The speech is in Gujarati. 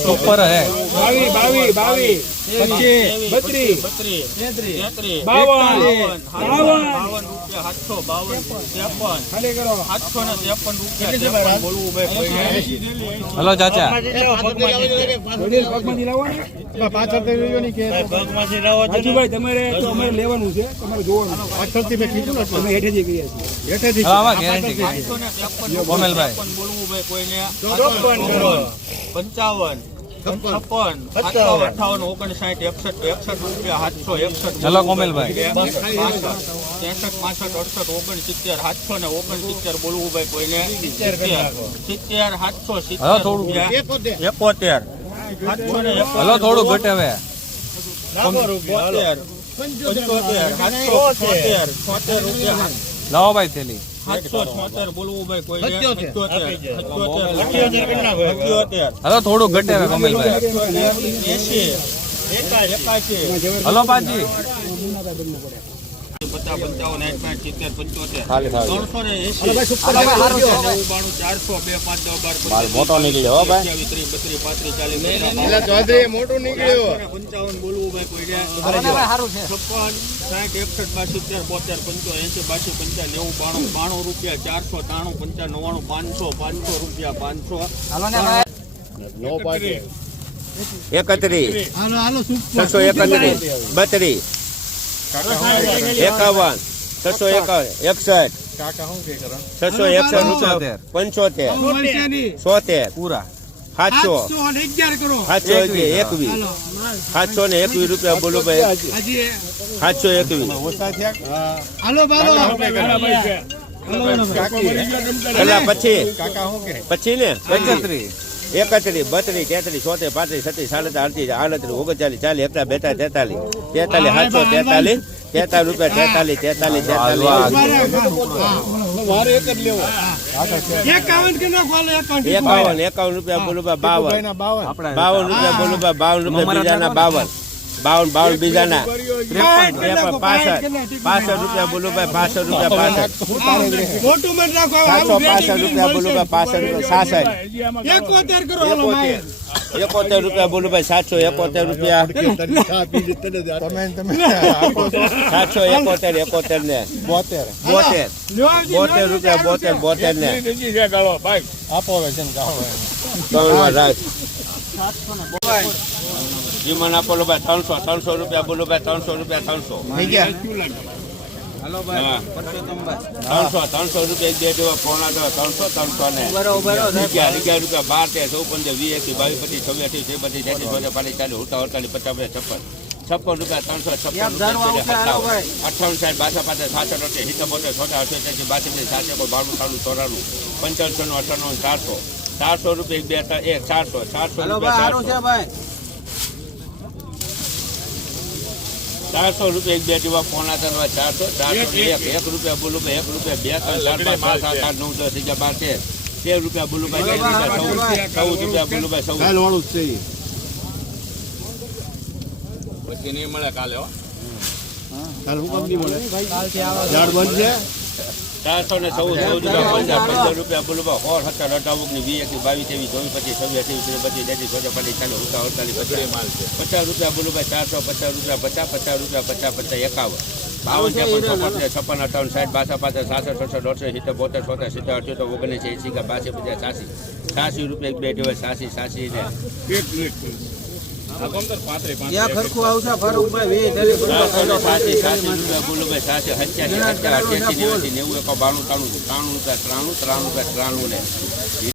सुपर है 22 32 हेलो चाचा कोमल भाई 55 56 58 59 61 61 રૂપિયા 761 हेलो कोमल भाई 63 65 68 69 769 બોલવું ભાઈ કોઈને 70 770 हेलो थोड़ू 71 हेलो थोड़ू घटे હવે 75 રૂપિયા લાવો ભાઈ થેલી 776 બોલવું ભાઈ કોઈને 77 हेलो थोड़ू घटे હવે कोमल भाई 80 हेलो पाजी 50 55 60 70 75 खाली खाली 380 મોટો નીકળ્યો હો ભાઈ ચૌધરી મોટું નીકળ્યો 55 બોલવું ભાઈ કોઈ સારું છે 56 60 61 72 75 85 92 રૂપિયા 493 55 500 રૂપિયા 500 નો પાકે 31 631 32 51 661 કાકા શું કે કરો 661 રૂપિયા 75 70 પૂરા 700 કરો 721 721 રૂપિયા બોલો ભાઈ 721 ઓછા થયા પેલા પછી કાકા શું કે પછી ને 31 31 32 33 34 35 36 37 38 39 39 40 41 42 43 મારે એક જ લેવો 51 રૂપિયા બોલો ભાઈ 52 રૂપિયા બોલો ભાઈ 52 રૂપિયા બીજાના 52 બીજાના 65 રૂપિયા બોલો ભાઈ 65 રૂપિયા 71 રૂપિયા બોલો ભાઈ 771 રૂપિયા 771 ને 72 રૂપિયા 72 ને આપો હવે છે ને જીમન આપો લો ભાઈ 300 રૂપિયા બોલો ભાઈ 300 રૂપિયા 300 हेलो भाई 300 રૂપિયા એક બે જેવા પોણા 300 ને 11 રૂપિયા 12 14 15 20 22 25 26 27 28 40 50 400 રૂપિયા એક 400 રૂપિયા 400 રૂપિયા એક બે જેવા પોણા 400 1 રૂપિયા બોલો ભાઈ 1 રૂપિયા 2 3 4 5 7 8 9 10 11 12 13 રૂપિયા બોલો ભાઈ 14 રૂપિયા બોલો ભાઈ 14 પછી નહીં મળે કાલે હો કાલે હું કમ નહીં મળે ઝાડ બંધ છે 414 રૂપિયા બોલો ભાઈ 17 18 19 20 22 23 24 25 26 27 50 રૂપિયા બોલો ભાઈ 450 રૂપિયા 50 રૂપિયા 50 51 56 58 87 રૂપિયા એક બે જેવા 86 ને ખરખું આવશે ફારૂકભાઈ 87 રૂપિયા બોલો ભાઈ 88 88 90 91 92 93 93 ને